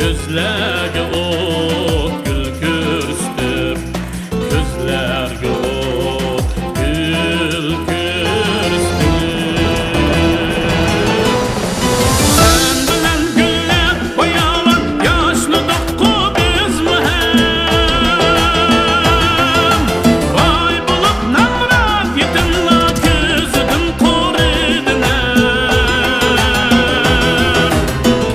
Gözlerge ot gül küstür Gözlerge ot gül küstür Sen bilen güller boyalan yaşlı dokku biz mi hem Vay bulup namrat yetinla gözüdün koridine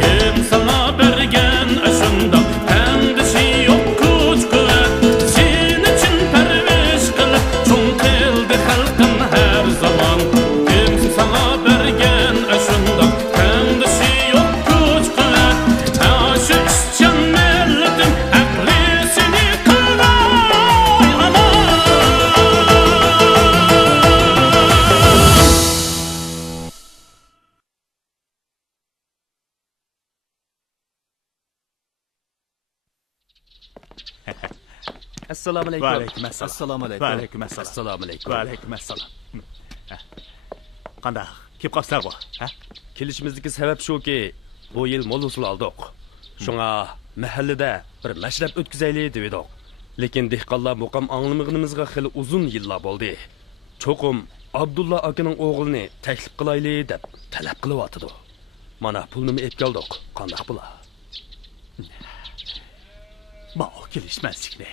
Kim sana bergen aşında kendisi yok güç kuvvet Sen için perviş kılıp çoğun kıldı halkın her zaman Kim sana bergen aşında kendisi yok güç kuvvet Aşı işçen milletin aklisini kılay aman Assalomu alaykum. Va alaykum assalom. Assalomu alaykum. Va alaykum assalom. Assalomu alaykum. Va alaykum assalom. Qanday? Kelib qolsizlar bu? Ha? Kelishimizdagi sabab shuki, bu yil mo'l usul oldik. Shunga mahallada bir mashrab o'tkazaylik dedik. Lekin dehqonlar muqam anglamag'inimizga xili uzun yillar bo'ldi. Cho'qim Abdulla akaning o'g'lini taklif qilaylik deb talab qilyotdi. Mana pulni olib keldik. Qanday bo'lar? Bao kelishmaslikni.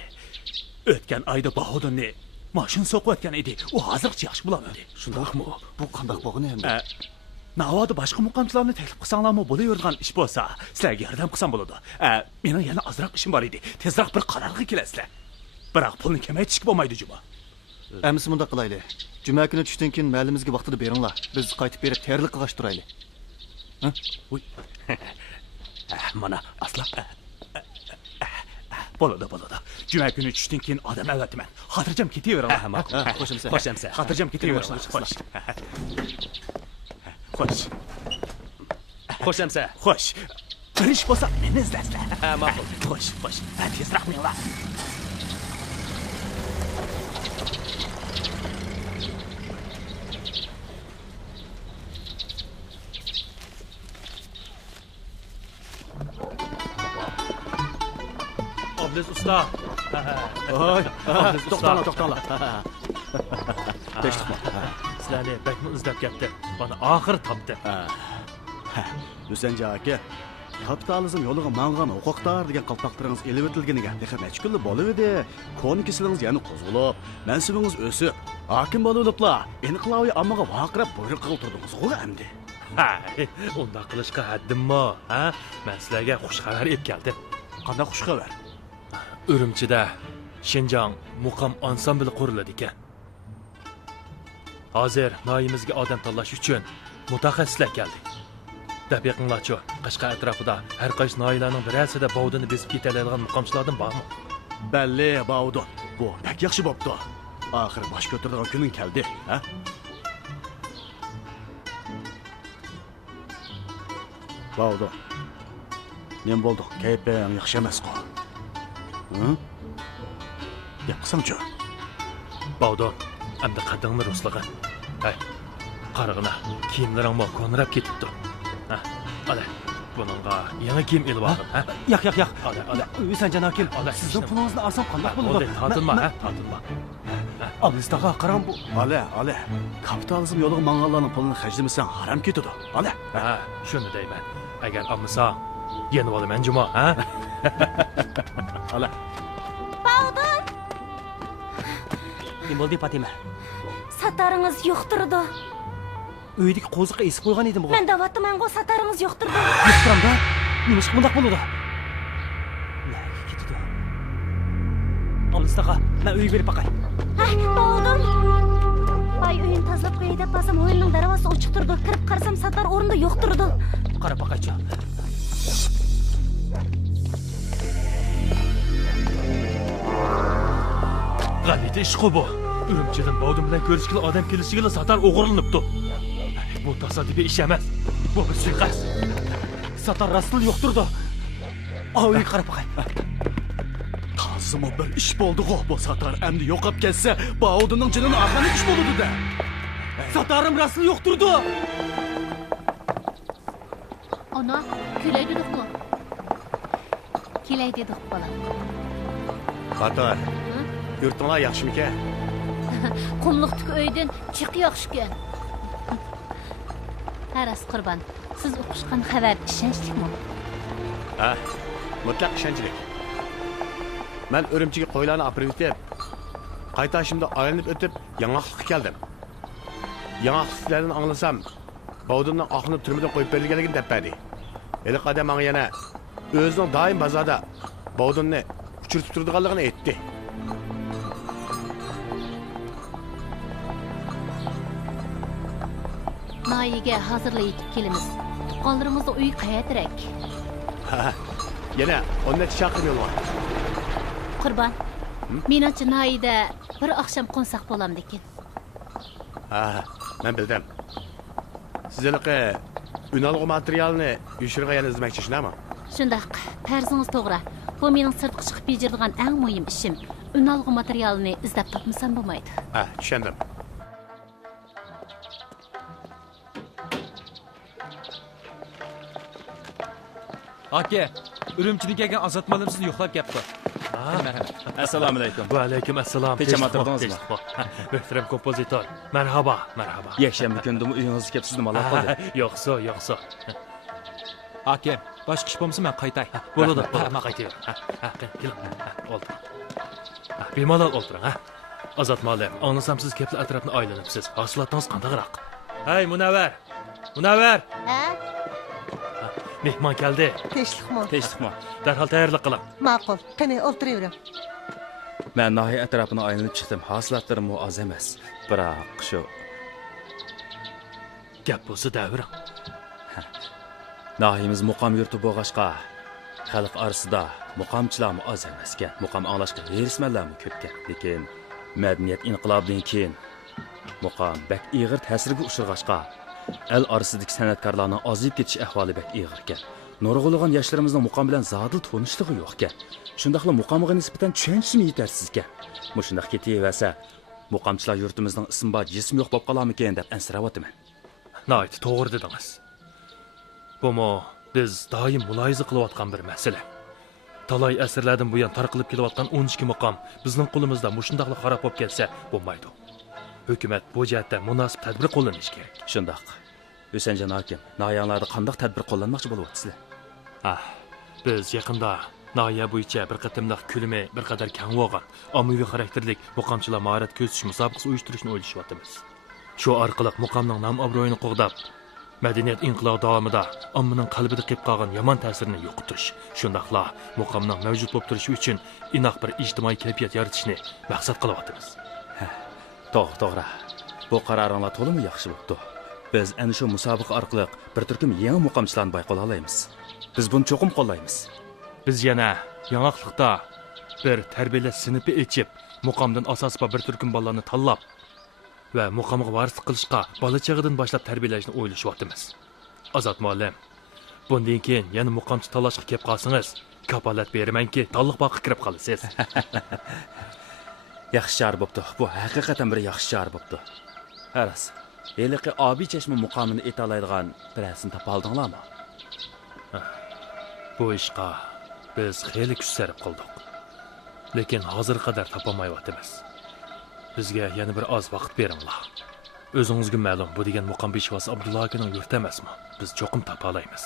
O'tgan oyda Bahodinni mashin so'qayotgan edi. U hozircha yaxshi bo'lamadi. Shundaqmi? Bu qandoq bo'lgani endi? Navoda boshqa muqamchilarni taklif qilsanglarmi bo'lavergan ish bo'lsa, sizlarga yordam qilsam bo'ladi. Mening yana ozroq ishim bor edi. Tezroq bir qarorga kelasizlar. Biroq pulni kamaytirishga bo'lmaydi juma. Әмісі мұнда қылайлы. Жұма күні түштен кейін мәлімізге вақтыды беріңла. Біз қайтып беріп тәрлік қылғаш тұрайлы. Uy. Mana asla Bo'ladi. Juma kuni tushdan keyin odam avatiman. Xotirjam ketaveringlar. Qo'shimsa. Qo'shimsa. Xotirjam ketaveringlar. Xo'sh. Qo'shimsa. Xo'sh. Bir ish bo'lsa, meni izlasizlar. Ha, ma'qul. Xo'sh. Tezroq menlar. Abdüz usta. Oy, Abdüz usta. to'xtanglar. Teştiqma. Sizlarni bakmi izlab ketdi. Bana oxir topdi. Hüsenci aka, kapitalizm yo'liga mang'an huquqdor degan qalpoqlaringiz elib o'tilganiga necha kunli bo'lib edi. Kon kisilingiz yana qo'zg'alib, mansubingiz o'sib, hokim bo'liblar. Inqilobiy ommaga vaqirab buyruq qilib turdingiz-ku endi. Ha, unda qilishga haddimmi? Ha? Men sizlarga xush xabar olib keldim. Qanday xush xabar? Urumchida Shinjong muqam ansambli quriladi ekan. Hozir noyimizga odam tanlash uchun mutaxassislar keldi. Deb yaqinlarchi, Qashqar atrofida har qaysi noilaning birasida bovdini besib ketiladigan muqamchilardan bormi? Belli Baudon. Bu pek yaxshi bo'pti. Oxir bosh ko'taradigan kuning keldi, ha? Baudon. Nem bo'ldi? Kayfim yaxshi emas-ku. Gap qilsam-chi. Bovdon, endi qaddingni ruslag'in. Hay, qarag'ina, kiyimlaringmi ko'nrab ketibdi. Ha, ala, buningga yangi kiyim ilib olgin, ha? Yo'q. Ala. Hüsencan akil, Ala, sizning pulingizni olsam qanday Bo'ldi, bo'ladi? tortinma, ha? Tortinma. Abdustaga qarang bu. Ale. Kapitalizm yo'liga mang'anlarning pulini xajlamasang haram ketadi. Ale. Ha, shuni deyman. Agar olmasang, yenib olaman juma, ha? Ale. Bog'don, Nima bo'ldi Fatima? sataringiz yo'qtirdi. Uydagi qo'ziqqa esib qo'ygan edim bu. Men davatman-ku sataringiz yo'qtirdi. Yo'qtiramda. Nima ish bundoq bo'ladi? Nega ketdi? Abdustaga, men uy berib baqay. Ay, Bog'don. Ay, uyni tozalab qo'yay deb basam, o'yinning darvozasi ochiq turdi. Kirib qarasam, satar o'rinda yo'qtirdi. Qarab baqaychi. G'alati ish bu. Urumchidan bovdim bilan ko'rishga odam kelishiga satar o'g'irlanibdi. Bu tasodifiy ish emas. Bu bir suiqasd. Satar rasul yo'qtirdi. Oy, qarab baqay. Tazımı bir iş bo'ldi-ku. Bu satar endi yo'qab ketsa, Baudinning jinini aqani ish bo'ladi-da. Satarim rasul yo'qtirdi. Ana, kelaylikmi? Kelay dedik bolam. Batar, yurtinglar yaxshimikan? Qumluqdagi uydan chiq yaxshikan. Haras Qurban, siz o'qishgan xabar ishonchlikmi? Ha, mutlaq ishonchlik. Men Urumchiga qo'ylarni olib ketib, qaytashimda aylanib o'tib, yangoqlikka keldim. Yangoqliklardan anglasam, Bovdunning oqni turmadan qo'yib berilganligini deb berdi. Eli qadam menga yana o'zining doim bozorda Bovdunni uchirtib turadiganligini aytdi. Nayiga hazırlayıp kelimiz. Tuqqanlarımızda uy qayerdirek? Ha, yana 10 necha chaqim yo'l bor. Qurban, menimcha Nayida bir oqsham qo'nsaq bo'lamdikin. Ha, men bildim. Sizlarga unalg'u materialni uyushtirgan yana izlamoqchi shunami? Shundaq, farzingiz to'g'ri. Bu mening sirtqa chiqib bejiradigan eng muhim ishim. Unalg'u materialni izlab topmasam bo'lmaydi. Ha, tushundim. Aka, Urumchidan kelgan azotmalim sizni yo'qlab kelibdi. Assalomu alaykum. Va alaykum assalom. Kecha o'tirdingizmi? Muhtaram kompozitor. Marhaba, marhaba. Yakshanba kundimi uyingizga kelib sizni malol qildi. Yo'qsa, yo'qsa. Aka, boshqa ish bo'lmasa men qaytay. Bo'ladi, men qaytaver. Kel. O'tir. Bemalol o'tiring, ha. Azat Malim, anglasam siz kepli atrofni aylanibsiz. Hosilatingiz qandayroq? Hey, Munavvar. Munavvar. Ha? Mehmon keldi. Tinchlikmi? Darhol tayyorlik qiling. Ma'qul. Qani o'tiravering. Men nahiya atrofini aylanib chiqdim. Hosilatlarim oz emas. Biroq shu Gap bo'lsa davring. nahiyimiz muqam yurti bo'lg'ashqa xalq orasida muqamchilarmi oz emas ekan. Muqam anglashga herismanlarmi ko'p ekan. Lekin madaniyat inqilobidan keyin muqam bak ig'ir ta'sirga uchrag'ashqa el orasidagi san'atkorlarning ozib ketish ahvoli bak ig'ir ekan. Nurg'ulg'an yoshlarimizning muqam bilan zodil tonishligi yo'q ekan. Shundaqla muqamga nisbatan tushunchimi yetarsiz ekan. Mushundaq ketaversa, muqamchilar yurtimizning ismi jism yo'q bo'lib qolarmikan deb ansirayotiman. Nayt, to'g'ri dedingiz. Bu biz doim muloyiza qilayotgan bir masala. Talay asrlardan buyon tarqalib kelayotgan 12 muqam bizning qo'limizda mushundaqla xarob bo'lib ketsa bo'lmaydi. Hukumat bu jihatda munosib tadbir qo'llanishi kerak. Shundaq. O'sanjon hokim, noyanlarda qanday tadbir qo'llanmoqchi bo'lyapsizlar? Biz yaqinda noya bo'yicha bir qatimliq kulimi bir qadar kang bo'lgan ommaviy xarakterlik muqamchilar mahorat ko'rsatish musobaqasi uyushtirishni o'ylashyapmiz. Shu orqali muqamning nom-obro'yini qo'g'dab, madaniyat inqilobi davomida ommaning qalbida qolib qolgan yomon ta'sirini yo'qotish, shundaqla muqamning mavjud bo'lib turishi uchun inoq bir ijtimoiy kayfiyat yaratishni maqsad qilyapmiz. To'g'ri. Bu qaroringlar to'liq yaxshi bo'pti. Biz ana shu musobaqa orqali bir turkum yangi muqamchilarni bayqola olamiz. Biz buni cho'qim qo'llaymiz. Biz yana yangilikda bir tarbiyalash sinfi ochib, muqamdan asosida bir turkum bolalarni tanlab va muqamga varislik qilishga bola chog'idan boshlab tarbiyalashni o'ylashyapmiz. Azat Muallim, bundan keyin yana muqamchi tanlashga kelib qolsangiz, kapolat beramanki, tanliq boqqa kirib qolasiz. Yaxshi shar bo'pti. Bu haqiqatan bir yaxshi shar bo'pti. Haras, eliqi obi chashma muqomini etalaydigan birasini topa oldinglarmi? Bu ishqa biz xeyli kuch sarf qildik. Lekin hozir qadar topamayapmiz. Bizga yana bir oz vaqt beringlar. O'zingizga ma'lum, bu degan muqam beshvasi Abdulloh akaning yurti emasmi? Biz cho'qim topa olamiz.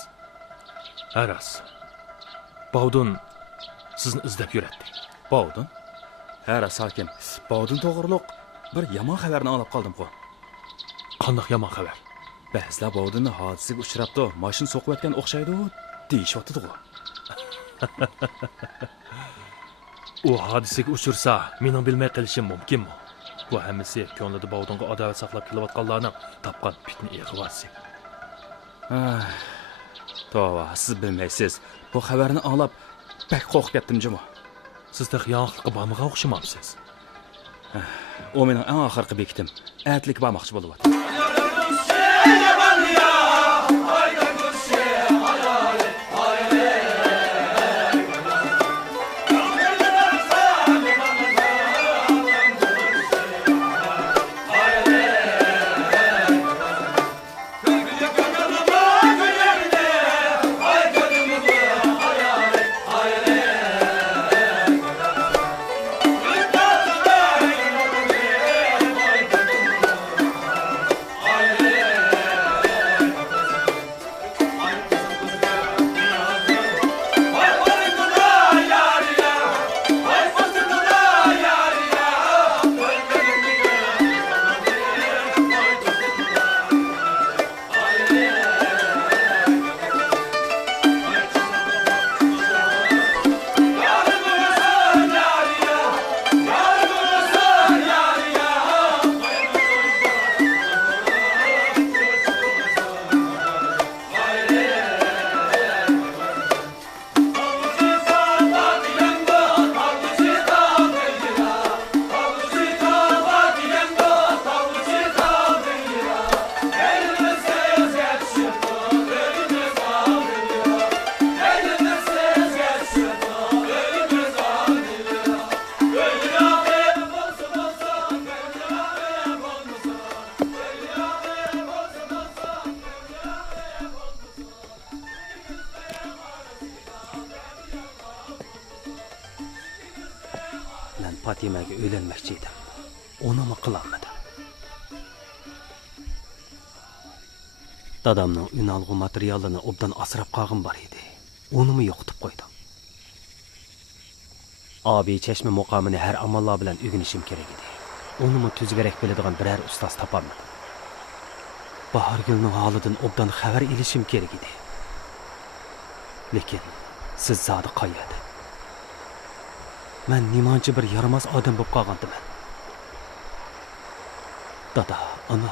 Haras, Bovdun sizni izlab yuradi. Bovdun? Haras hokim, Bovdun to'g'riliq bir yomon xabarni olib qoldim-ku. Qanday yomon xabar? Ba'zilar Bovdunni hodisaga uchrabdi, mashina so'qiyotgan o'xshaydi deyishyapti-ku. U hodisaga uchursa, mening bilmay qilishim mumkinmi? Bu hammasi ko'nglida Bovdunga adovat saqlab kelayotganlarning topgan fitna ig'vosi. To'g'ri, siz bilmaysiz. Bu xabarni olib, bak qo'rqib ketdim-jimi? Siz de yangilikqa bormagan o'xshamamsiz. O mening eng oxirgi bekitim. Atlik bormoqchi bo'lyapti. Fatimaga uylanmoqchi edim. Unimi qilolmadim. Dadamning unalg'u materialini obdan asrab qolg'im bor edi. Unimi yo'qotib qo'ydim. Abi Chashma muqomini har amallar bilan o'rganishim kerak edi. Unimi tuzgarak biladigan biror ustoz topolmadim. Bahargulning holidan obdan xabar olishim kerak edi. Lekin siz zodi qayerda? Men nimancha bir yaramaz odam bo'lib qolgandiman. Dada, ana,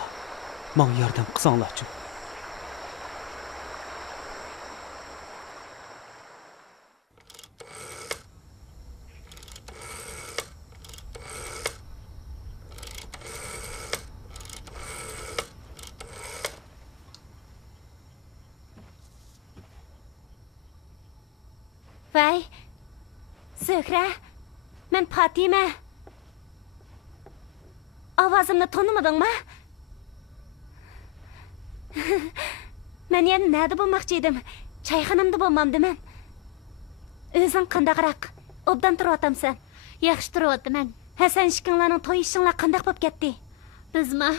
menga yordam qilsanglarchi. Vay, Zöhra, men Fatima. Ovozimni tonimadingmi? Men yana nada bo'lmoqchi edim. Chayxonamda bo'lmamdiman. O'zing qandaqroq? Obdan turyapsan. Yaxshi turyapman. Hasan ishkinglarning to'y ishinglar qandaq bo'lib ketdi? Bizmi?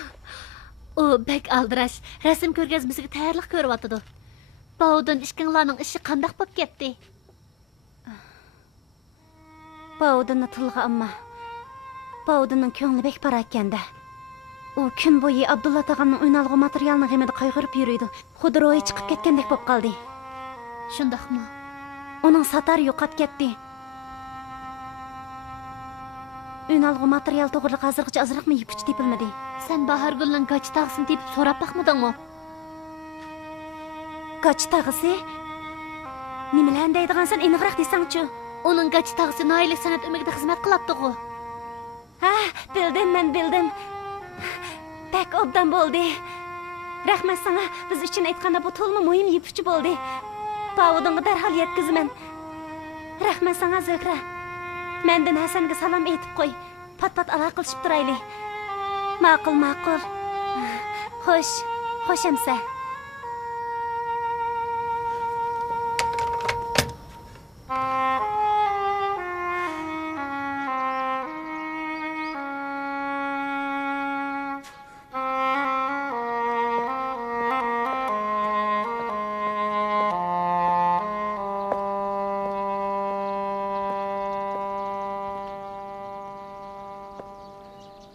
U bek aldirash, rasm ko'rgazmasiga tayyorlik ko'ryapti. Bovdan ishkinglarning ishi qandaq bo'lib ketdi? Bovdanni tilga amma. Bovdanning ko'ngli bek parakanda. U kun bo'yi Abdulla tog'amning o'ynalg'u materialini g'imida qayg'urib yuriydi. Xudroyi chiqib ketgandek bo'lib qoldi. Shundaqmi? Uning satari yo'qotib ketdi. O'ynalg'u material to'g'ri hozirgacha azroqmi yipich tepilmadi. Sen Bahargulning gach tag'sini tepib so'rab baqmadingmi? Gach tag'isi? Nimalarni deydigansan, aniqroq desangchi. Uning gach tag'isi Noilik san'at umigida xizmat qilyapti-ku. Ha, bildim. Bak obdan bo'ldi. Rahmat sana, biz uchun aytganda bu to'lma muhim yipichi bo'ldi. Pavudingga darhol yetkazman. Rahmat sana Zöhra. Mendan Hasanga salom aytib qo'y. Pat-pat aloqa qilishib turaylik. Ma'qul. Xo'sh amsa.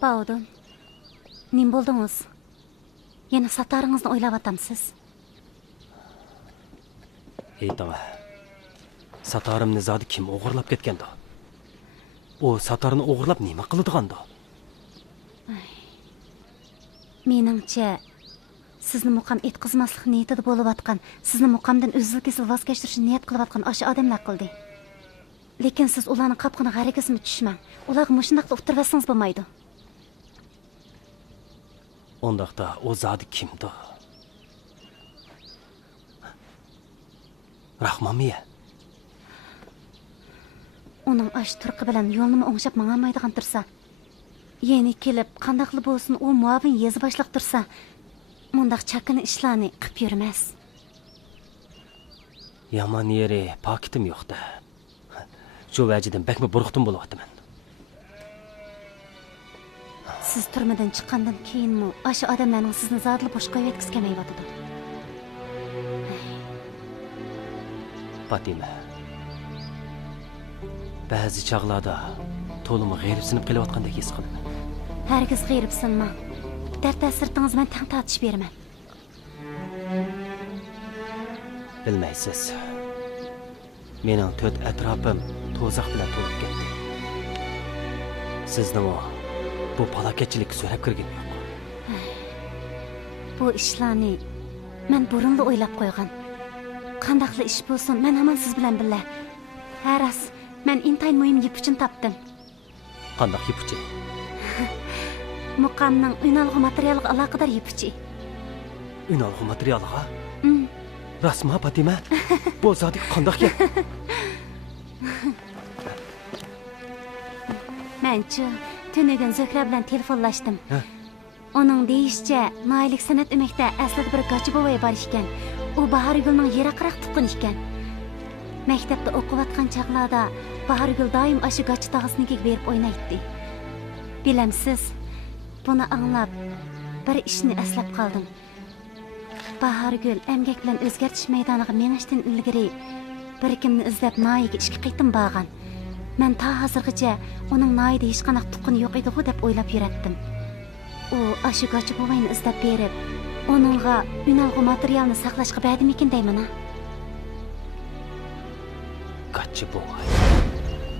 Pavudun, nim bo'ldingiz? Yana sataringizni o'ylayapamsiz? Aytama. Satarimni zodi kim o'g'irlab ketganda? U satarni o'g'irlab nima qiladigandı? Meningcha, sizni muqam etkizmaslik niyatida bo'lib atgan, sizni muqamdan uzil-kesil voz kechirishni niyat qilib atgan o'sha odamlar qildi. Lekin siz ularning qapqini g'arigizmi tushmang. Ularga mushundoq o'tirvasangiz bo'lmaydi. Ondaqda o zodi kimdi? Rahmamiya. Uning ash turqi bilan yo'lni o'ngshab mang'amaydigan tursa, yeni kelib qandaqli bo'lsin u muavin yezi boshlab tursa, mundaq chakini ishlarni qilib yurmas. Yomon yeri pakitim yo'qda. Shu vajidan bakmi burg'utim bo'lyaptiman. Siz turmadan chiqqandan keyinmi o'sha odamlarning sizni zodli boshqa yetkazmayotdi. Fatima. Ba'zi chaqlarda to'limi g'eribsinib kelayotgandek his qilaman. Hargiz g'eribsinman. Dard ta'sirtingiz men tang tortish beraman. Bilmaysiz. Mening to'rt atrofim to'zaq bilan to'lib ketdi. Sizni bu palakatchilik so'rab kirgan yo'q. Bu ishlarni men burunli o'ylab qo'ygan. Qandaqli ish bo'lsin, men hamon siz bilan birga. Haras, men intayin muhim yipichini topdim. Qandaq yipichi? Muqamning o'ynalg'u materialiga aloqador yipichi. O'ynalg'u materialiga? Rasma Fatima. Bu zodi qandaq gap? Menchi Tünigun Zöhra bilan telefonlashdim. Uning deyishicha, Noilik san'at umikda aslida bir gachi bo'vay bor ekan. U Bahargulning yiraqroq tuqqan ekan. Maktabda o'qiyotgan chaqlarda Bahargul doim aşı Gachi tog'asinikiga berib o'ynaydi. Bilamsiz, buni anglab bir ishni eslab qoldim. Bahargul emgak bilan o'zgartish maydoniga menishdan ilgari bir kimni izlab Noyiga ishga qaytim borgan. Men ta hozirgacha uning Noyida hech qanday tuqquni yo'q edi deb o'ylab yuratdim. U aşı Gachi buvayni izlab berib, onunğa ünalgı materialni saqlashga berdimikin deyman. Gachi buvay.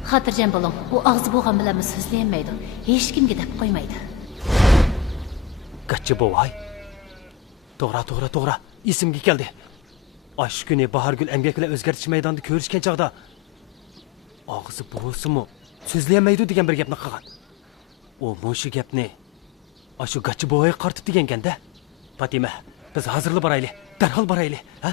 Xotirjam bo'ling. U og'zi bo'lgan bilan so'zlayolmaydi. Hech kimga deb qo'ymaydi. Gachi buvay. To'g'ri. Esimga keldi. Ash kuni Bahargul emgak bilan o'zgartish maydonida ko'rishgan chaqda og'zi bo'lsa-mu so'zlayolmaydi degan bir gapni qilgan. U mushu gapni ashu Gachi buvay qartib degan-da. Fatima, biz hozirli boraylik. Darhol boraylik, ha?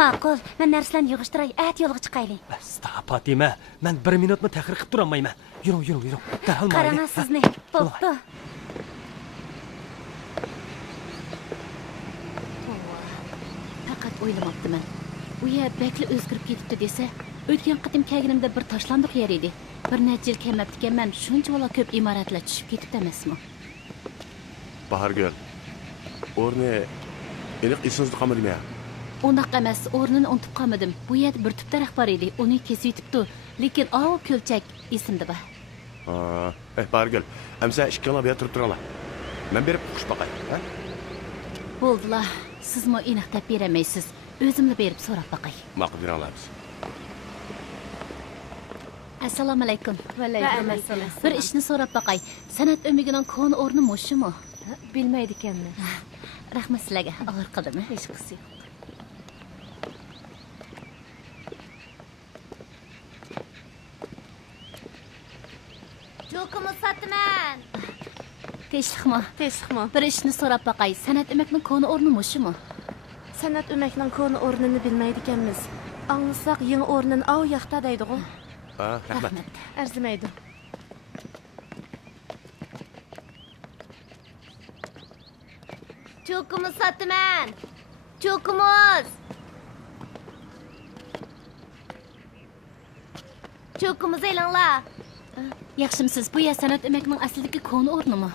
Ma'qul, men narsalarni yig'ishtiray, at yo'lga chiqaylik. Asta Fatima, men 1 minutni ta'xir qilib turolmayman. Yuring. Darhol boraylik. Qarang sizni. Bo'pti. Faqat o'ylamabdiman. U yer bakli o'zgarib ketibdi desa, o'tgan qatim kelganimda bir tashlandiq yer edi. Bir necha yil kelmabdi ekanman, shuncha bola ko'p imoratlar tushib ketibdi emasmi? Bahargul. O'rni aniq esimizda qolmadimi? Undaq emas, o'rnini unutib qolmadim. Bu yerda bir tup daraxt bor edi, uni kesib yetibdi. Lekin ov ko'lchak esimda bor. Bahargul, amsa ishkala bu yerda turib turinglar. Men berib xush boqay, ha? Bo'ldilar. Sizmi aniq deb beramaysiz. O'zimni berib so'rab boqay. Ma'qul beringlar biz. Assalomu alaykum. Va alaykum assalom. Bir ishni so'rab boqay. San'at o'migining koni o'rni mushimi? Bilmaydi ekanman. Rahmat sizlarga. Og'ir qildimi? Hech qisi yo'q. Jo'qimiz sotman. Tinchlikmi? Bir ishni so'rab boqay. San'at o'migining koni o'rni mushimi? San'at o'makning koni o'rnini bilmaydi ekanmiz. Anglasak, yangi o'rnini av yoqda deydi-ku. Rahmat. Arzimaydi. Jo'qimiz sotman. Jo'qimiz. Jo'qimiz elanglar. Yaxshimisiz? Bu yer san'at o'magining aslidagi koni o'rnimi?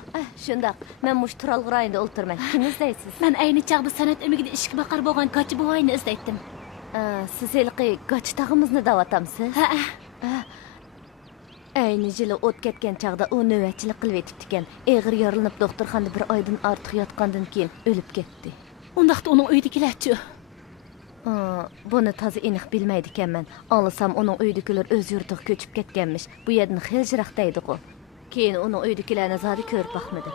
Shundaq. Men mush turalg'i rayonida o'ltirman. Kim izlaysiz? Men ayni chaqda san'at o'magida ishga boqar bo'lgan Gachi buvayni izlaydim. Siz elqi Gachi tog'imizni da'vatamsiz? Ha. Ayni yili o't ketgan chaqda u navbatchilik qilib etibdi ekan. Eg'ir yorilib doktorxonada bir oydan ortiq yotgandan keyin o'lib ketdi. Undaqda uning uyidagilar-chi? Buni toza aniq bilmaydi ekanman. Anglasam uning uydagilar o'z yurtiga ko'chib ketganmish. Bu yerdan xil jiroqda edi-ku. Keyin uning uydagilarni zodi ko'rib boqmadi.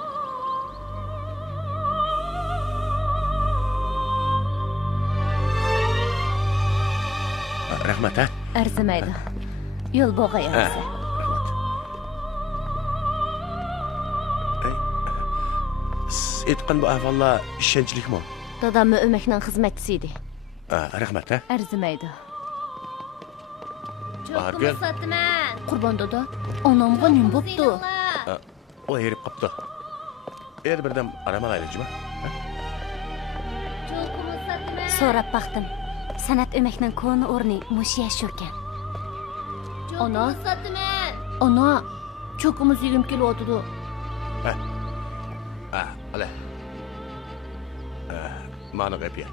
Rahmat, ha? Arzimaydi. Yo'l bo'g'ay. Aytgan bu ahvollar ishonchlikmi? Dadamni o'makning xizmatchisi edi. Rahmat, ha? Arzimaydi. Bahargul. Sotman. Qurbon doda, onamga nim bo'pti? O herib qopti. Endi birdan aramalaylikmi? So'rab baxtim. San'at o'makning koni o'rni mush shu ekan. Ana, cho'qimiz yegim kelyotdi. Ala. Ma'ni qilib.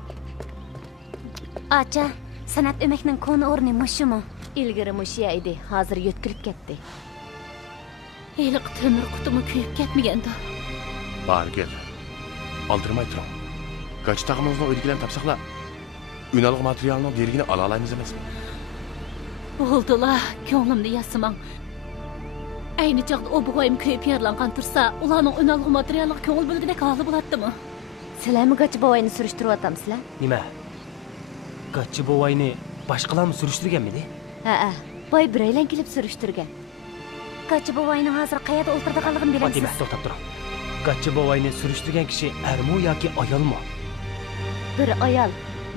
Acha, san'at o'makning koni o'rni mushimi? Ilgari mush edi, hozir yo'tkirib ketdi. Eliq temir qutimi kuyib ketmaganda. Bahargul. Oldirmay turing. Gachi tog'imizni uydagilarni topsaqlar, ünalgı materialning dergini ala olamiz emasmi? Bo'ldilar, ko'nglimni yasimang. Ayni chaqda o buvayim kuyib yerlangan tursa, ularning ünalgı materialiga ko'ngil bilgidek holi bo'ladimi? Sizlarmi Gachi buvayni surishtiryapsizlar? Nima? Gachi buvayni boshqalarmi surishtirganmidi? Ha, boy biraylan kelib surishtirgan. Gachi buvayning hozir qayerda o'tirganligini bilasiz? Fatima, to'xtab tur. Gachi buvayni surishtirgan kishi ermi yoki ayolmi? Bir ayol,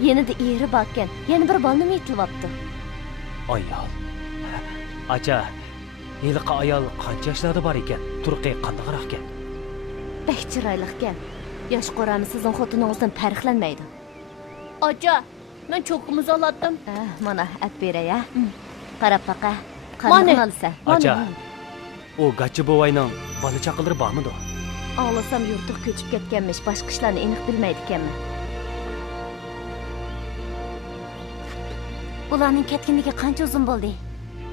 yanida eri bor ekan, yana bir bolani yetilibdi. Ayol. Acha, yilqi ayol qancha yoshlarda bor ekan? Turqi qandaqroq ekan? Bek chiroyli ekan. Yosh qo'rami sizning xotiningizdan farqlanmaydi. Acha, Men çok imzalattım. Mana at beray ha. Qarab baqa. Mana. Qanday alsa. Acha. O Gachi bovayning bola chaqalari bormidi? Ağlasam yurtga ko'chib ketganmish, boshqa ishlarni aniq bilmaydi ekanman. Ularning ketganiga qancha uzun bo'ldi?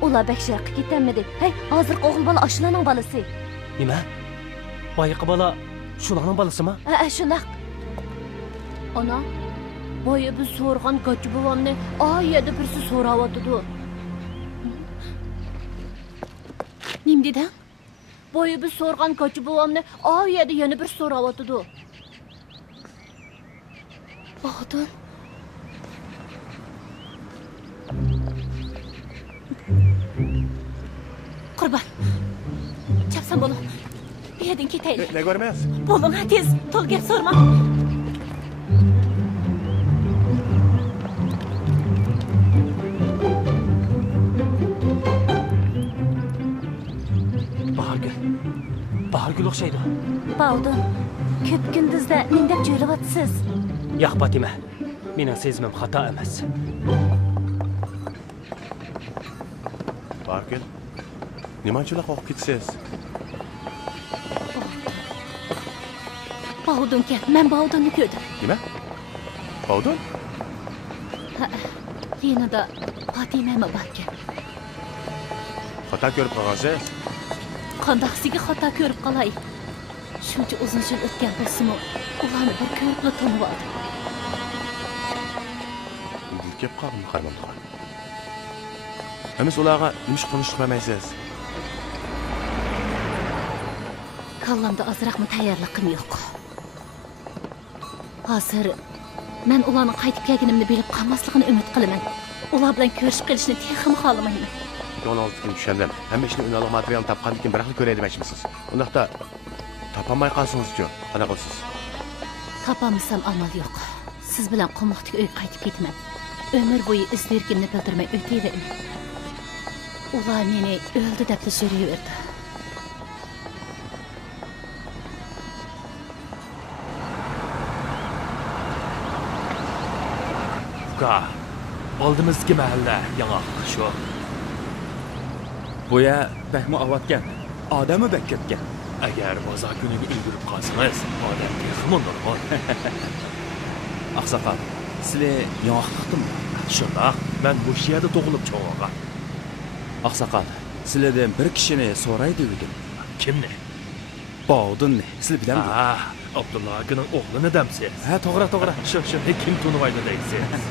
Ular Bakshirga ketanmidi? Hey, hozir o'g'il bola shularning bolasi. Nima? Boyiqi bola shularning bolasimi? Ha, shunaq. Ana, boya biz so'rgan Gachi buvamni oyada birsi so'rayotdi. Nim deding? Boya biz so'rgan Gachi buvamni oyada yana bir so'rayotdi. Bahdun. Qurban. Chapsan bo'ling. Bu yerdan ketaylik. Ne görmeysiz? Bo'ling, tez, to'l gap so'rma. Bahargul o'xshaydi. Bavdun, ko'p kunduzda nindab jo'ylayapsiz? Yo'q, Fatima. Mening sezimim xato emas. Bargül. Nimachilar qo'rqib ketasiz? Bavdunga, men Bavdunni ko'rdim. Nima? Bavdun? Yanada Fatimami borgan. Xato ko'rib qolgansiz? Qandaqsiga xato ko'rib qolay. Shuncha uzun yil o'tgan bo'lsa-mu, ularni bir ko'ribla tanib oldim. Kelib qoldim Qarmonxon. Emas ularga nima qilishmaysiz? Kallamda azroqmi tayyorligim yo'q. Hozir men ularning qaytib kelganimni bilib qolmasligini umid qilaman. Ular bilan ko'rishib qolishni texim xohlamayman. 16 kun tushundim. Hamma ishni unaliq materialni topgandan keyin bir xil ko'ray demoqchimisiz? Undaqda topolmay qolsangiz-chi, qana qilasiz? Topolmasam amal yo'q. Siz bilan qo'moqdagi uyga qaytib ketaman. Ömür bo'yi izlergimni bildirmay o'tayveraman. Ular meni o'ldi deb yuraverdi. Uka, oldimizgi mahalla yangoq shu. Bu ya bahmi avatgan. Odami bekketgan. Agar bozor kuniga ulgurib qolsangiz, odam texmi nurg'on. Aqsaqal, sizlar yangoq qiqdimi? Shundoq, men bu yerda tug'ilib cho'g'ilgan. Aqsaqal, sizlardan bir kishini so'raydi edim. Kimni? Bovdunni. Sizlar bilamsiz? Abdulla akaning o'g'lini demsiz? Ha, to'g'ri. Shu, kim tunmaydi deysiz?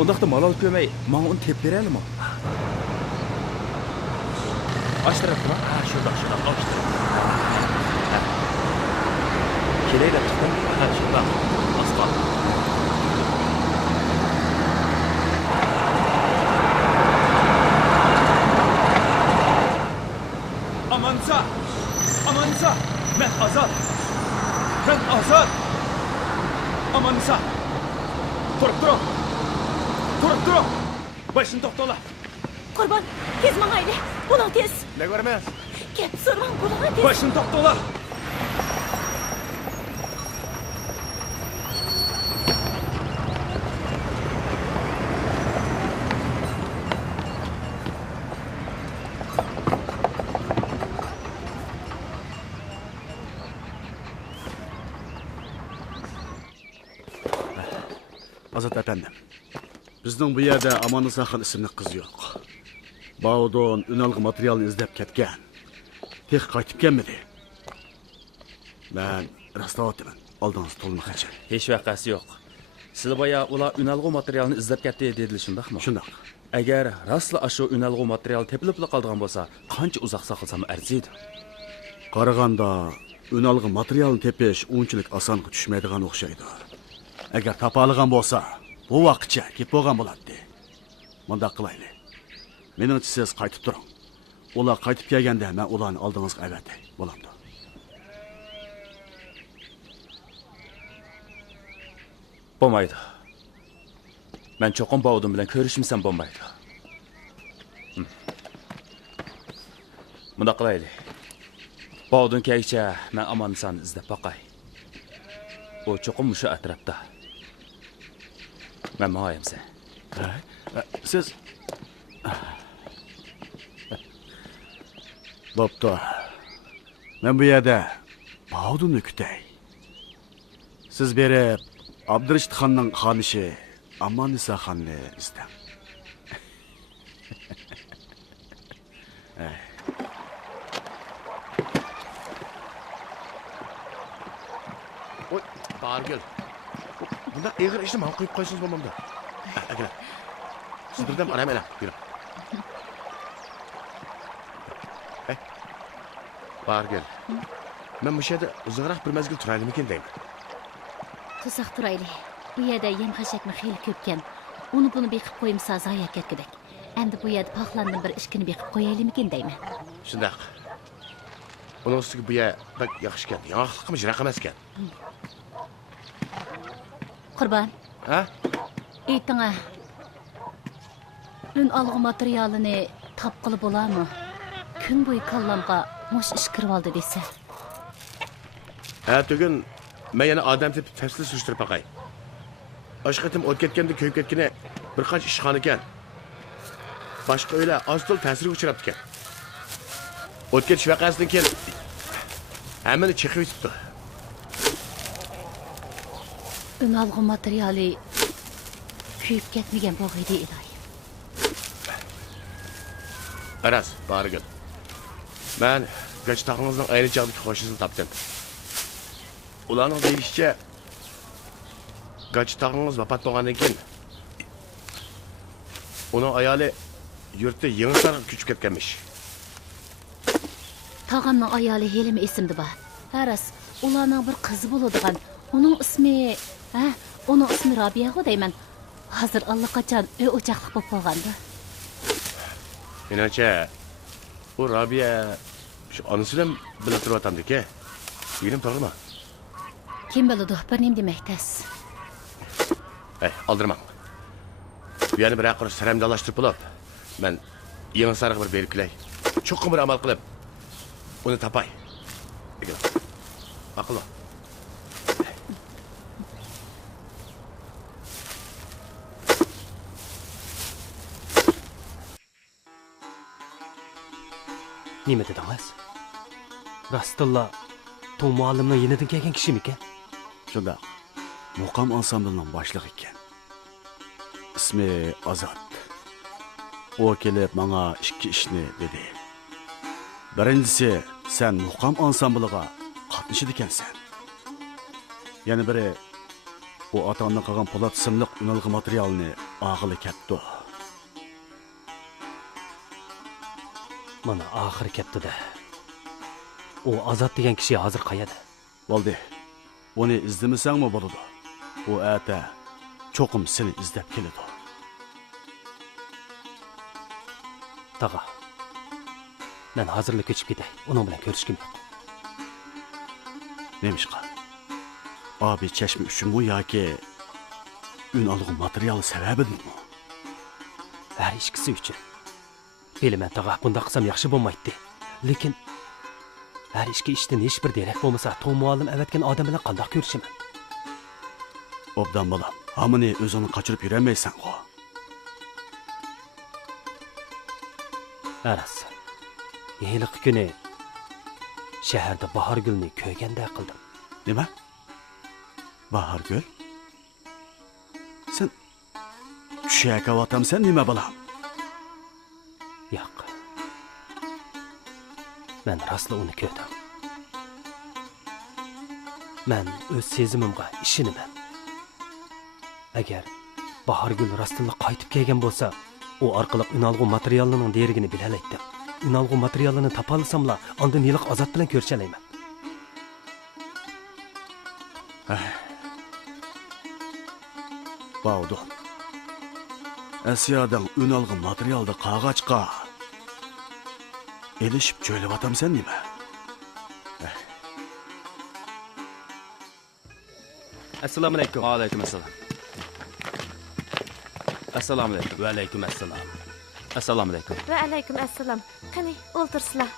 Undaqda malol ko'may, menga uni tep beraylikmi? Ochtiribmi? Ha, shundoq, ochtirib. Kelaylik tutdim. Ha, shundoq. Asqal. Amansa, men azod. Amansa. Turib turing. Başını to'xtala. Qurban, tez mangayli. Bo'ling tez. Ne görmeysiz? Gap so'rmang, bo'ling tez. Başını to'xtala. Azat efendim, bizning bu yerda Amannisaxon ismli qiz yo'q. Bavdun unalg'i materialni izlab ketgan. Tex qaytib kelmadi. Men rastlayapman. Oldingiz to'lmoqchi. Hech vaqasi yo'q. Sizlar boya ular unalg'i materialni izlab ketdi dedilar, shundaqmi? Shundoq. Agar rostla shu unalg'i material tepilib qolgan bo'lsa, qancha uzoq saqlasam arziydi. Qaraganda unalg'i materialni tepish unchalik osonga tushmaydigan o'xshaydi. Agar topolgan bo'lsa, bu vaqtcha ketib bo'lgan bo'ladi. Mundaq qilaylik. Meningcha siz qaytib turing. Ular qaytib kelganda men ularni oldingizga avatay. Bo'lamdi. Bo'lmaydi. Men cho'qin Bovdun bilan ko'rishimsam bo'lmaydi. Bunda qilaylik. Bovdun kelguncha men Amannisani izlab boqay. Bu cho'qin mushu atrofda. Men mahayimse. Siz Boptu. Men bu yerda Bavdunni kutay. Siz berib Abdurashid xonning xonishi Amonnisa xonni istang. Oy, Bargül. Bunda eğer işni man qo'yib qo'ysangiz bo'lmamda. Aka. Siz birdan ana mana, yurib. Bargül. Men bu yerda uzunroq bir mezgil turaymikin deyman. Tuzoq turayli. Bu yerda yem-xashakmi xeyli ko'pkan. Uni buni beqib qo'yimsa zoya ketgidek. Endi bu yerda paxlandan bir ishkini beqib qo'yaylikmikin deyman. Shundaq. Uning ustiga bu yer bak yaxshi ekan. Yangilikmi jiraq emas ekan. Qurbon. Ha? Aytinga. Un algı materialini tapqılı bo'larmi? Kun bo'yi kallamga mush ish kirib oldi desa. Ha, tugun men yana odam tepib tafsil surishtirib baqay. Oshqatim o't ketganda ko'yib ketgani bir qancha ishxona ekan. Boshqa uylar oztul ta'sirga uchrabdi ekan. O't ketish vaqasidan keyin hammani chiqib yutibdi. Un algı materiali kuyib ketmagan bo'g'iydi iloyim. Aras, bargil. Men Gachitog'ingizning ayni chog'dagi qo'shisini topdim. Ularning deyishicha Gachitog'ingiz vafot bo'lgandan keyin uning ayoli yurtda yangi sarg'a ko'chib ketganmish. Tog'amning ayoli helimi esimda bor. Aras, ularning bir qizi bo'ladigan. Uning ismi, uning ismi Robiya deyman. Hozir allaqachon uy o'chaqliq bo'lib qolgandi. Menimcha u Robiya shu onasi bilan birga turyapti-ku. Yerim to'g'rimi? Kim biladi, bir nim demakdas. Aldirmang. Bu yerni bir aqir saramdalashtirib bo'lib, men yangi sarg'a bir berib kelay. Cho'qim bir amal qilib uni topay. Aql. Nima dedingiz? Rastilla Tom muallimning yenidan kelgan kishimikan? Shunda muqam ansamblining boshlig'i ekan. İsmi Azat. O kelib menga ikki ishni dedi. Birinchisi, sen muqam ansambliga qatnashid ekansan. Yana biri bu ota-ona qilgan Po'lat ismli unalg'i materialni og'ili ketdi. Mana oxir ketdi-da. O Azat degan kishi hozir qayerda? Bo'ldi. Uni izlamasangmi bo'ladi? U ata cho'qim seni izlab keladi. Taqa. Men hozirlik ko'chib ketay. Uning bilan ko'rishkim yo'q. Nemishqa? Abi chashma uchunmi yoki un olg'u material sababidimi? Har ikkisi uchun. Bilaman taqa, bunda qilsam yaxshi bo'lmaydi. Lekin har ikki ishdan hech bir derak bo'lmasa, Tom muallim avatgan odam bilan qanday ko'rishaman? Obdan bolam, hamini o'zini qochirib yuramaysan-ku. Aras. Yiliq kuni shaharda Bahargulni ko'rganda qildim. Nima? Bahargul? Sen tushayotgansan nima bolam? Yo'q. Men rostla uni ko'rdim. Men o'z sezimimga ishinaman. Agar Bahargul rostla qaytib kelgan bo'lsa, u orqali unalg'u materialining derigini bilalaydim. Unalg'u materialini topolsamla, ondan yiliq Azat bilan ko'rishalayman. Bavdu. Asiyadan unalg'u materialni qog'ochqa elishib jo'ylayotamsan nima? Assalomu alaykum. Va alaykum assalom. Assalomu alaykum. Va alaykum assalom. Assalomu alaykum. Va alaykum assalom. Qani, o'ltirsizlar.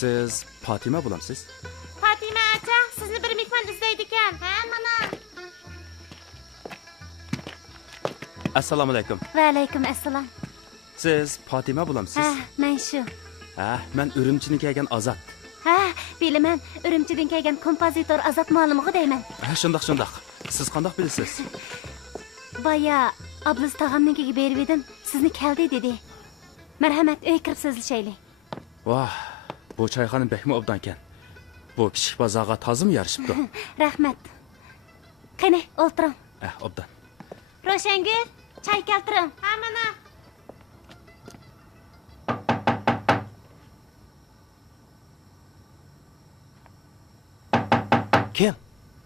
Siz Fatima bo'lamsiz? Fatima acha, sizni bir mehmon izlaydi ekan. Ha, mana. Assalomu alaykum. Va alaykum assalom. Siz Fatima bo'lamsiz? Ha, men shu. Ha, men Urumchidan kelgan Azat. Ha, bilaman. Urumchidan kelgan kompozitor Azat muallimiga deyman. Ha, shundoq. Siz qandoq bilasiz? Baya Abduz tag'amnikiga berib edim. Sizni keldi dedi. Marhamat, uy kirib so'zlashaylik. Vah, bu choyxona bekmi obdan ekan. Bu kichik bozorga tozim yarishibdi. Rahmat. Qani, o'tiring. Obdan. Roshangul, choy keltiring. Ha, mana. Kim?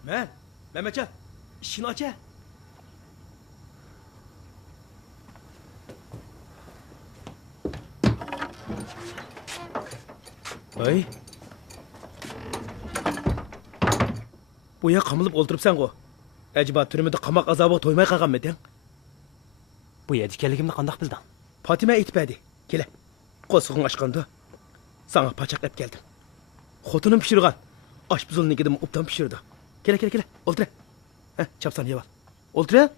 Men. Mehmetcan. İşini aç. Ay. Bu ya qamılıb o'ltiribsan go. Acaba türmüde qamoq azobi to'ymay qolganmiding? Bu yerda ekanligimni qandoq bilding? Fatima aytmadi. Kela. Qo'sqig'ing ochqanda. Sana pachaqlab keldim. Xotinim pishirgan. Oshpuzulnikidan obdan pishirdi. Kela. O'ltir. Ha, chapsan yeb al. O'ltir.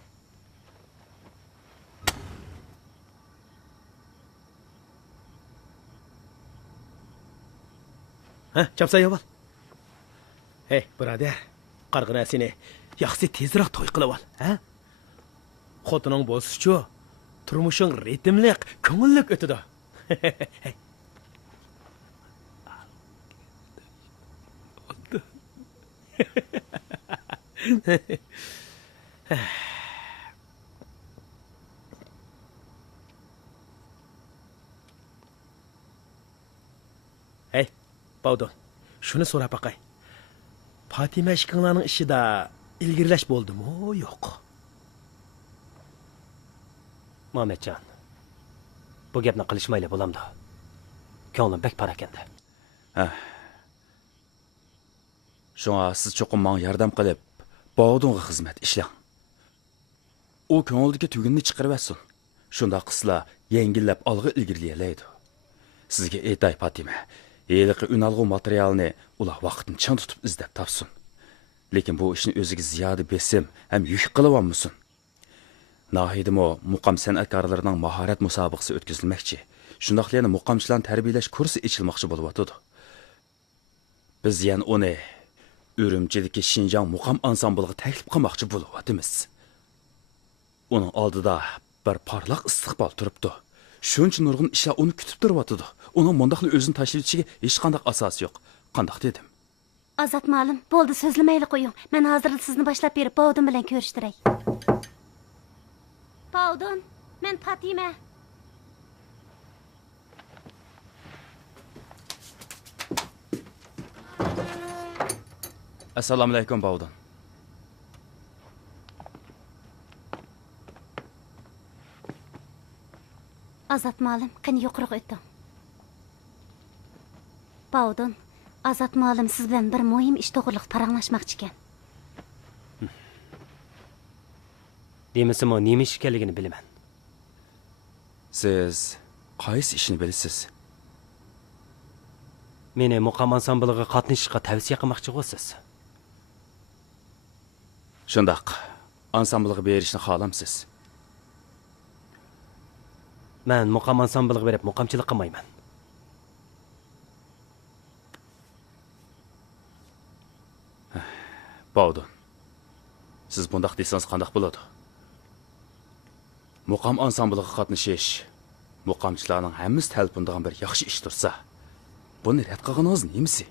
Ha, chapsan yeb al. Hey, birodar. Qarg'ina seni yaxshi tezroq to'y qilib ol, ha? Xotining bo'lsa-chu, turmushing ritmli, ko'ngilli o'tadi. Hey, Bavdon, shuni so'rab baqay. Fatima ishqinglarning ishida ilgirlash bo'ldimi, yo'q? Mehmetcan. Bu gapni qilishmayli bo'lamdi. Ko'nglim bek parakanda. Ha. Shunga siz cho'qim menga yordam qilib, Bog'donga xizmat ishlang. U ko'ngildagi tugunni chiqarib olsin. Shunda qislar yengillab olg'a ilgirlaydi. Sizga aytay Fatima, yeliqi unalg'u materialni ular vaqtini chang tutib izlab topsin. Lekin bu ishni o'ziga ziyoda besim ham yuk qilib olmasin. Nahidimo muqam san'atkorlarining mahorat musobaqasi o'tkazilmoqchi. Shundaqlarni muqamchilarni tarbiyalash kursi ochilmoqchi bo'lyapti. Biz yana uni Urumchidagi Shinjong muqam ansambliga taklif qilmoqchi bo'lyapmiz. Uning oldida bir parlaq istiqbol turibdi. Shuncha nurg'un ishlar uni kutib turibdi. Uning mundaqni o'zini tashlayotishga hech qanday asos yo'q. Qandoq dedim? Azat ma'lum, bo'ldi, so'zlamayli qo'ying. Men hozir sizni boshlab berib, Bovdon bilan ko'rishtiray. Bovdon, men Fatima. Assalomu alaykum Bovdon. Azat ma'lum, qani yuqoriga o'tdim. Bovdon, Azat ma'lum siz bilan bir muhim ish to'g'riliq paranglashmoqchi ekan. Demisimi, nima ish ekanligini bilaman. Siz qaysi ishni bilasiz? Meni muqam ansambliga qatnashishga tavsiya qilmoqchi bo'lsiz. Shundaq, ansambliga berishni xohlamsiz? Men muqam ansambliga berib muqamchilik qilmayman. Bovdon. Siz bundaq desangiz qandoq bo'ladi? Muqam ansambliga qatnashish muqamchilarning hammasi talpinadigan bir yaxshi ish tursa, buni rad qilganingiz nimasi?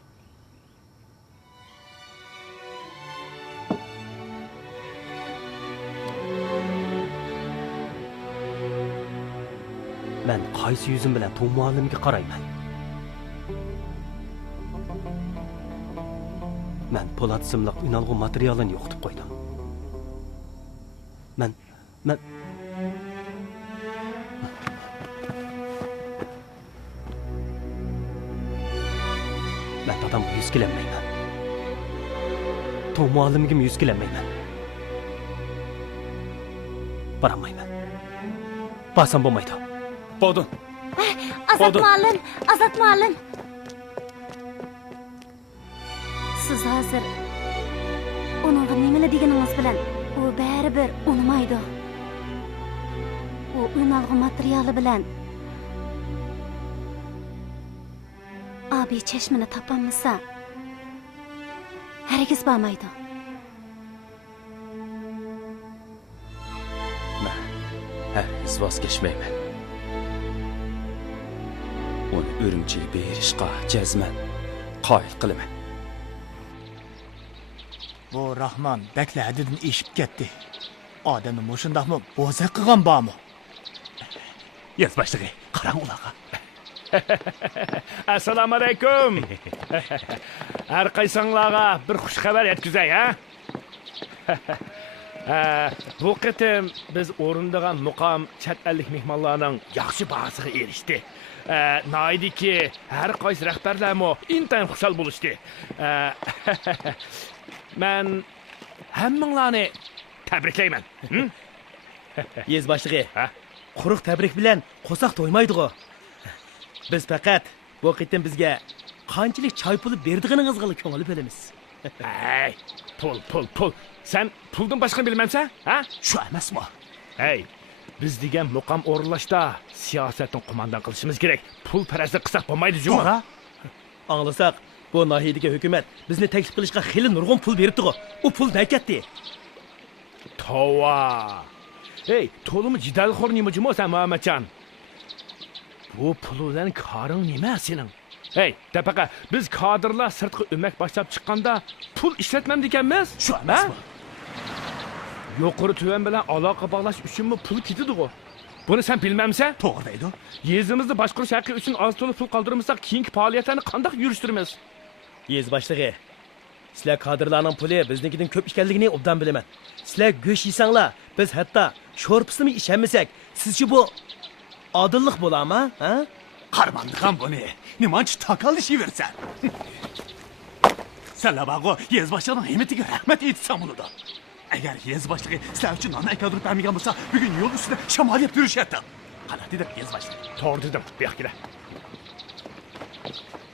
Men qaysi yuzim bilan Tom muallimga qarayman? Men Po'lat ismli unalg'u materialini yo'qotib qo'ydim. Men dadamga yuz kelanmayman. Tom muallimga yuz kelanmayman. Boramayman. Basam bo'lmaydi. Bovdon. Azat muallim. Siz hozir uningga nimalar deganingiz bilan u baribir unmaydi. u unalgı materiali bilan abi chashmani topolmasa hargiz bormaydi. Men hargiz voz kechmayman. Uni Urumchiga berishga jazman qoyil qilaman. Bu Rahman bakla hadidan eshib ketdi. Odamni mushundaqmi bo'za qilgan bormi? Yes boshlig'i, qarang ularga. Assalomu alaykum. Har qaysinglarga bir xush xabar yetkazay, ha? Bu qitim biz o'rindigan muqam chet ellik mehmonlarning yaxshi bahosiga erishdi. Naydiki har qaysi rahbarlarmo intayin xushal bo'lishdi. Men hammanglarni tabriklayman. Yez boshlig'i, quruq tabrik bilan qo'saq to'ymaydi-ku. Biz faqat bu qitim bizga qanchalik choy puli berdiginingizga ko'ngil bilamiz. Hey, pul. Sen puldan başka bilmemsen, ha? Şu emasmi? Hey, biz degan muqam o'rinlashda siyosatni qo'mondan qilishimiz kerak. Pul parasini qilsak bo'lmaydi, juma. To'g'ri. Anglasak, bu nahiyadagi hukumat bizni taklif qilishga xili nurg'un pul beribdi-ku. U pul nakatdi. Tova. Hey, to'limi jidalxo'r nima juma sen Muhammadjon? Bu puldan qaring nima sening? Hey, tapaqa, biz kadrlar sirtqi o'mak boshlab chiqqanda pul ishlatmam deganmiz? Shu emasmi? Yuqori tuvan bilan aloqa bog'lash uchunmi pul ketadi-ku? Buni sen bilmamsan? To'g'ri deydi. Yezimizni boshqarish haqqi uchun oz to'la pul qoldirmasak, keyingi faoliyatlarni qanday yurishtiramiz? Yez boshlig'i, sizlar kadrlarning puli biznikidan ko'p ekanligini obdan bilaman. Sizlar go'sht yesanglar, biz hatto sho'rpisini ishamasak, sizchi bu odillik bo'ladimi, ha? Qarmandigan buni. Nimanchi takallashiversan? Salabago yez boshlig'ining himmatiga rahmat aytsam bo'ladi. Agar yez boshlig'i sizlar uchun non akadirib bermagan bo'lsa, bugun yo'l ustida shamol yeb yurishyapti. Qanaqa dedi yez boshlig'i? To'g'ri dedim, bu yoqqa kela.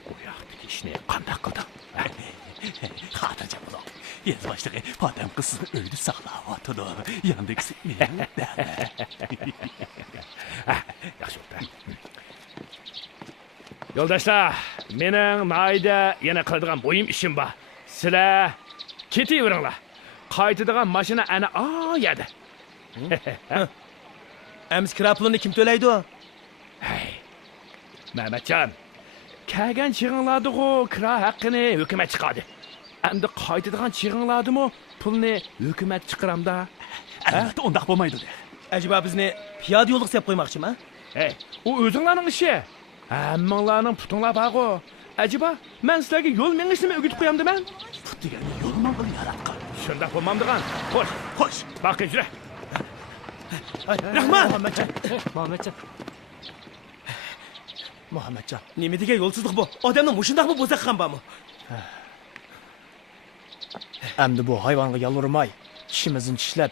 Bu yoqdagi ishni qanday qildim? Xotirjam bo'ling. Yez boshlig'i odam qizni uyda saqlab o'tirdi. Yandagisi men. Yaxshi bo'ldi. Yo'ldoshlar, mening mayda yana qiladigan bo'yim ishim bor. Sizlar ketaveringlar. Qaytadigan mashina ana oyadi. Amiz kira pulini kim to'laydi? Hey, Mehmetjon, kelgan chig'inglardi-ku kira haqqini hukumat chiqadi. Endi qaytadigan chig'inglardimi pulni hukumat chiqaramda? Albatta undaq bo'lmaydi. Ajiba bizni piyoda yo'lga sepib qo'ymoqchimi? Hey, u o'zinglarning ishi. Hammanglarning putinglar bor-ku. Ajiba, men sizlarga yo'l mengishni o'rgatib qo'yamdi men. Put degani yo'l mang'il yaratgan. Shunda bo'lmamdigan. Xo'sh. Baqing jura. Rahman, Muhammadjon. Nima degan yo'lsizlik bu? Odamni mushundaqmi bo'lsa ham bormi? Endi bu hayvonga yalvarmay, ishimizni tishlab,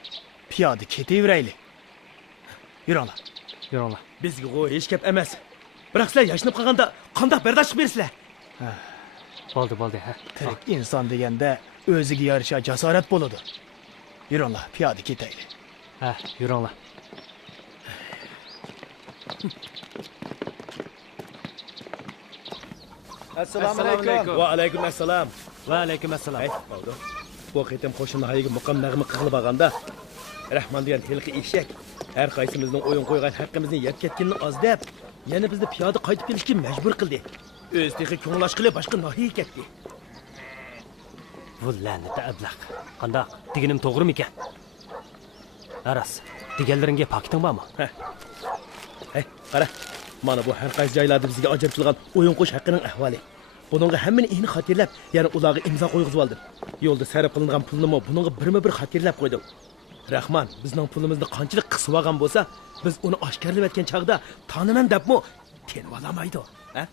piyoda ketaveraylik. Yuringlar. Bizga u hech gap emas. Biroq sizlar yashnab qolganda qanday bardosh bersizlar? Bo'ldi, ha. Tirik inson deganda o'ziga yarasha jasorat bo'ladi. Yuringlar, piyoda ketaylik. Ha, yuringlar. Assalomu alaykum. Va alaykum assalom. Va alaykum assalom. Bo'ldi. Bu qitim qo'shin hayiga muqam nag'ma qilib olganda Rahman degan tilqi eshak har qaysimizning o'yin qo'ygan haqqimizni yeb ketganini oz deb, yana bizni piyoda qaytib kelishga majbur qildi. O'z texi ko'nglash qilib boshqa nahiya ketdi. Bu la'nati ablaq. Qandoq? Deganim to'g'rimi ekan? Aras, deganlaringga pakiting bormi? Hey, qara. Mana bu har qaysi joylarda bizga ajratilgan o'yin qo'sh haqqining ahvoli. Buningga hammani eni xotirlab, yana ularga imzo qo'yg'izib oldim. Yo'lda sarf qilingan pulni buningga birma-bir xotirlab qo'ydim. Rahman, bizning pulimizni qanchalik qisib olgan bo'lsa, biz uni oshkorlab aytgan chaqda taniman debmi, tenib olamaydi, ha?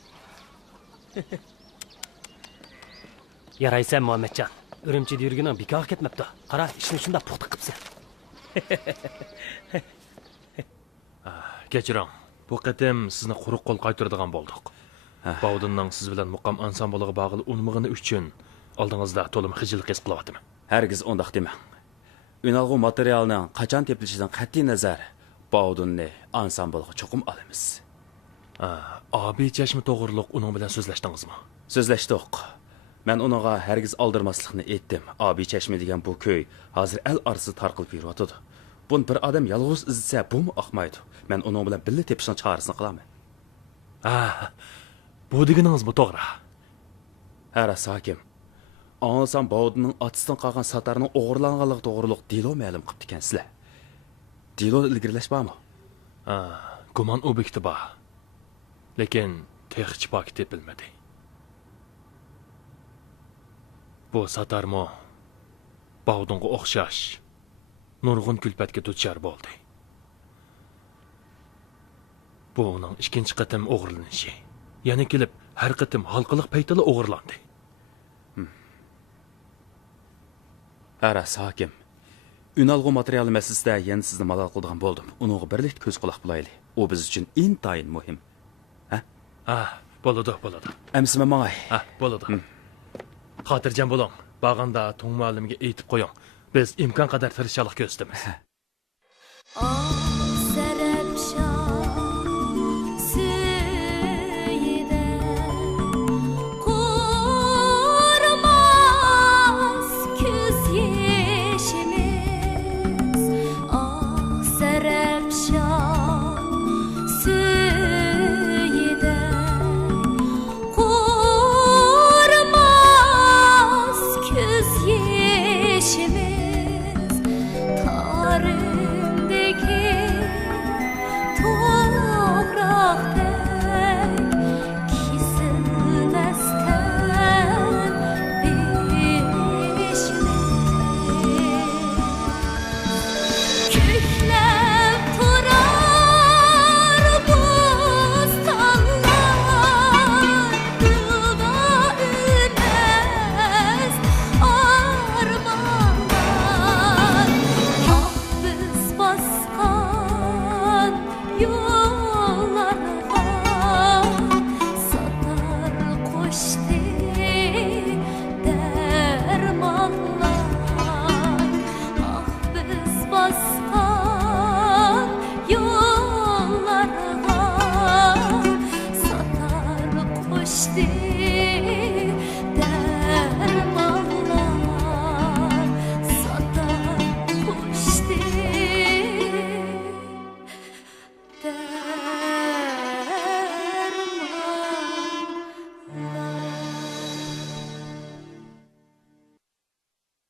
Yaraysan Muhammadjon. Urumchida yurganing bekor ketmabdi. Qara, ishni shunda puxta qilibsan. Kechiring. Bu qatim sizni quruq qo'l qaytaradigan bo'ldik. Bovdinning siz bilan muqam ansambliga bog'liq unmig'ini uchun oldingizda to'lim xijillik his qilyapman. Hargiz undaq demang. Unalg'u materialning qachon tepilishidan qat'iy nazar, Baudunni ansamblga cho'qim olamiz. Abi chashma to'g'riliq uning bilan so'zlashdingizmi? So'zlashdik. Men uningga hargiz oldirmaslikni aytdim. Abi chashma degan bu ko'y hozir el orasida tarqalib yuryapti. Bun bir odam yolg'iz izlasa, bumi oqmaydi. Men uning bilan birga tepishning chorasini qilaman. Bu deganingizmi to'g'ri? Haras hokim. Anlasam Baudunning otisidan qolgan satarning o'g'irlanganligi to'g'riliq delo ma'lum qilibdi ekansizlar. Delo ilgirlashbami? Gumon ob'ekti bor. Lekin texnik pok tepilmadi. Bu satarmo Baudunga o'xshash nurg'un kulfatga duchor bo'ldi. Bu uning ikkinchi qatim o'g'irlanishi. Yana kelib har qatim halqiliq paytida o'g'irlandi. Haras hokim. Unalg'u material masalasida yana sizni malol qilgan bo'ldim. Uningga birlikda ko'z quloq bo'laylik. U biz uchun intayin muhim. Bo'ladi. Amsima mangay. Bo'ladi. Xotirjam bo'ling. Bag'anda To'ng muallimga aytib qo'ying. Biz imkon qadar tirishchilik ko'rsatamiz.